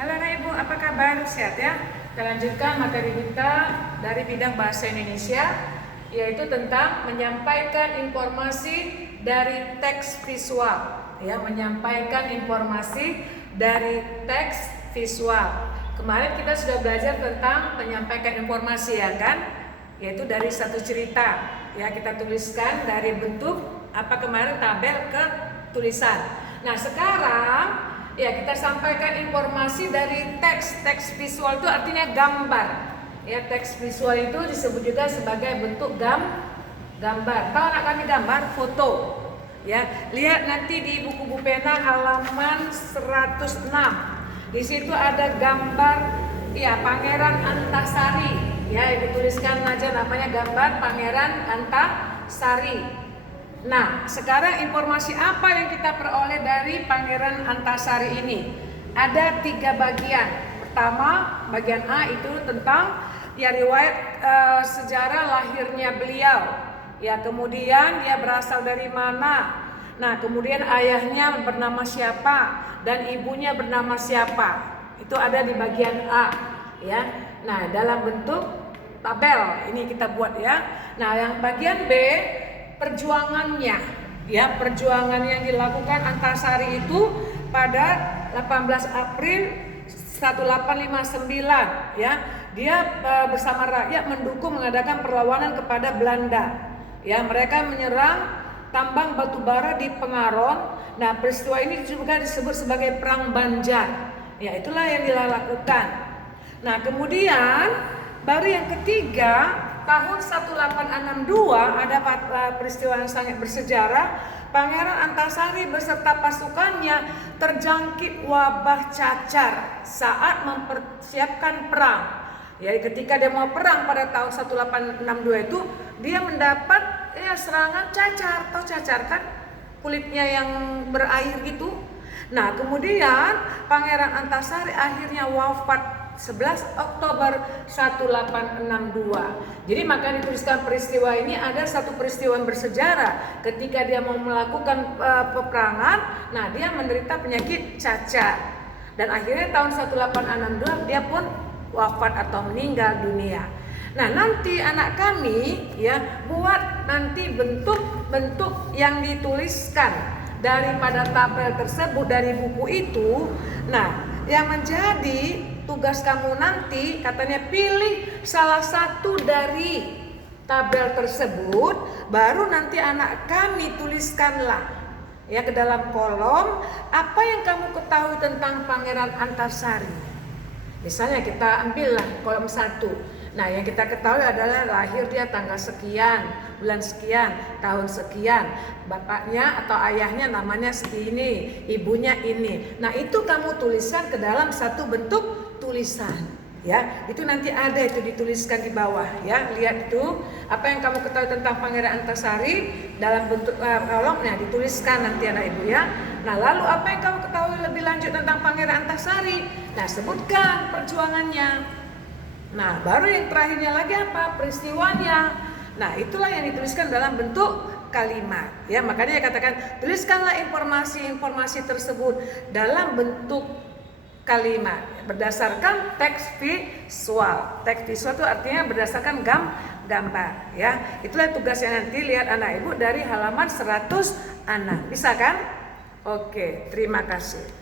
Halo anak ibu, apa kabar? Sehat ya? Kita lanjutkan materi kita dari bidang bahasa Indonesia, yaitu tentang menyampaikan informasi dari teks visual. Ya, menyampaikan informasi dari teks visual. Kemarin kita sudah belajar tentang menyampaikan informasi, ya kan? Yaitu dari satu cerita. Ya, kita tuliskan dari bentuk apa kemarin tabel ke tulisan. Nah, sekarang ya kita sampaikan informasi dari teks visual itu artinya gambar. Ya, teks visual itu disebut juga sebagai bentuk gambar. Tahu anak kami gambar foto. Ya, lihat nanti di buku pena halaman 106. Di situ ada gambar ya Pangeran Antasari. Ya, ibu tuliskan aja namanya gambar Pangeran Antasari. Nah, sekarang informasi apa yang kita peroleh dari Pangeran Antasari ini? Ada 3 bagian. Pertama, bagian A itu tentang ya riwayat sejarah lahirnya beliau. Ya, kemudian dia berasal dari mana? Nah, kemudian ayahnya bernama siapa dan ibunya bernama siapa? Itu ada di bagian A, ya. Nah, dalam bentuk tabel ini kita buat ya. Nah, yang bagian B perjuangannya, ya, perjuangan yang dilakukan Antasari itu pada 18 April 1859, ya. Dia bersama rakyat mendukung mengadakan perlawanan kepada Belanda. Ya, mereka menyerang tambang batu bara di Pengaron. Nah, peristiwa ini juga disebut sebagai Perang Banjar. Ya, itulah yang dilakukan. Nah, kemudian baru yang ketiga, tahun 1862 ada peristiwa yang sangat bersejarah. Pangeran Antasari beserta pasukannya terjangkit wabah cacar saat mempersiapkan perang. Ya, ketika dia mau perang pada tahun 1862 itu, dia mendapat serangan cacar. Tahu cacar kan? Kulitnya yang berair gitu. Nah, kemudian Pangeran Antasari akhirnya wafat 11 Oktober 1862. Jadi maka dituliskan peristiwa ini ada satu peristiwa yang bersejarah ketika dia mau melakukan peperangan. Nah, dia menderita penyakit cacar dan akhirnya tahun 1862 dia pun wafat atau meninggal dunia. Nah, nanti anak kami ya buat nanti bentuk-bentuk yang dituliskan daripada tabel tersebut dari buku itu. Nah, yang menjadi tugas kamu nanti katanya pilih salah satu dari tabel tersebut, baru nanti anak kami tuliskanlah ya ke dalam kolom apa yang kamu ketahui tentang Pangeran Antasari. Misalnya kita ambillah kolom 1. Nah, yang kita ketahui adalah lahir dia tanggal sekian, bulan sekian, tahun sekian, bapaknya atau ayahnya namanya segini, ibunya ini. Nah, itu kamu tuliskan ke dalam satu bentuk tulisan, ya. Itu nanti ada itu dituliskan di bawah, ya. Lihat itu apa yang kamu ketahui tentang Pangeran Antasari dalam bentuk kolomnya dituliskan nanti anak ibu ya. Nah, lalu apa yang kamu ketahui lebih lanjut tentang Pangeran Antasari? Nah, sebutkan perjuangannya. Nah, baru yang terakhirnya lagi apa? Peristiwanya. Nah, itulah yang dituliskan dalam bentuk kalimat. Ya, makanya katakan tuliskanlah informasi-informasi tersebut dalam bentuk kalimat berdasarkan teks visual. Teks visual itu artinya berdasarkan gambar. Ya, itulah tugasnya nanti lihat anak ibu dari halaman 106. Bisa kan? Oke, terima kasih.